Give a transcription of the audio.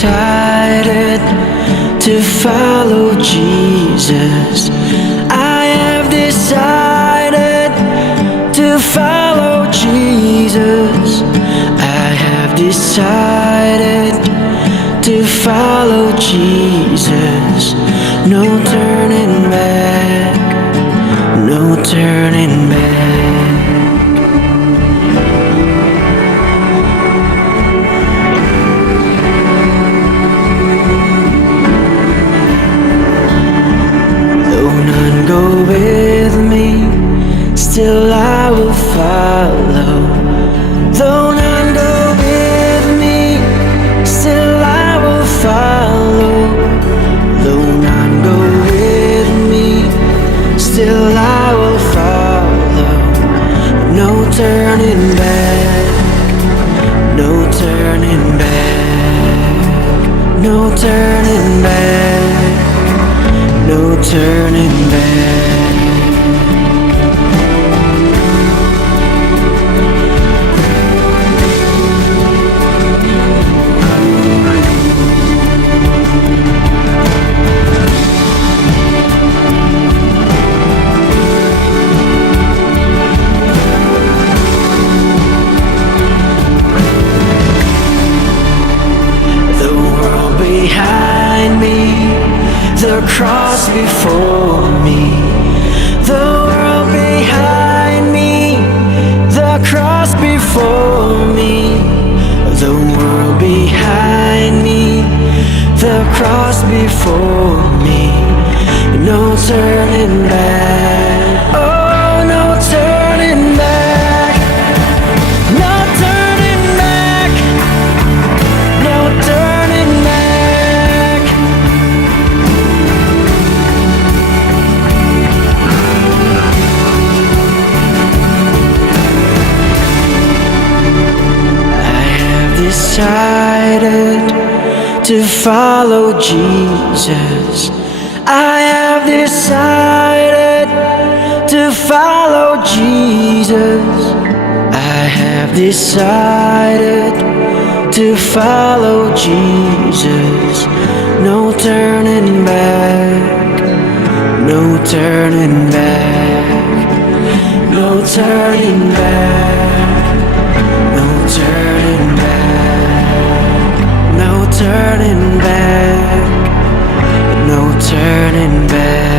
decided to follow Jesus. I have decided to follow Jesus. I have decided to follow Jesus. No turning back, no turning back. Though none go with me, still I will follow. Though none go with me, still I will follow. Though none go with me, still I will follow. No turning back, no turning back, no turning back, no turning back. Behind me, the cross before me. The world behind me, the cross before me. The world behind me, the cross before me. No turning back, oh, no turning back, no turning back, no turning back. Decided to follow Jesus. I have decided to follow Jesus. I have decided to follow Jesus. No turning back, no turning back, no turning back, no turning back, no turning back, no turning back.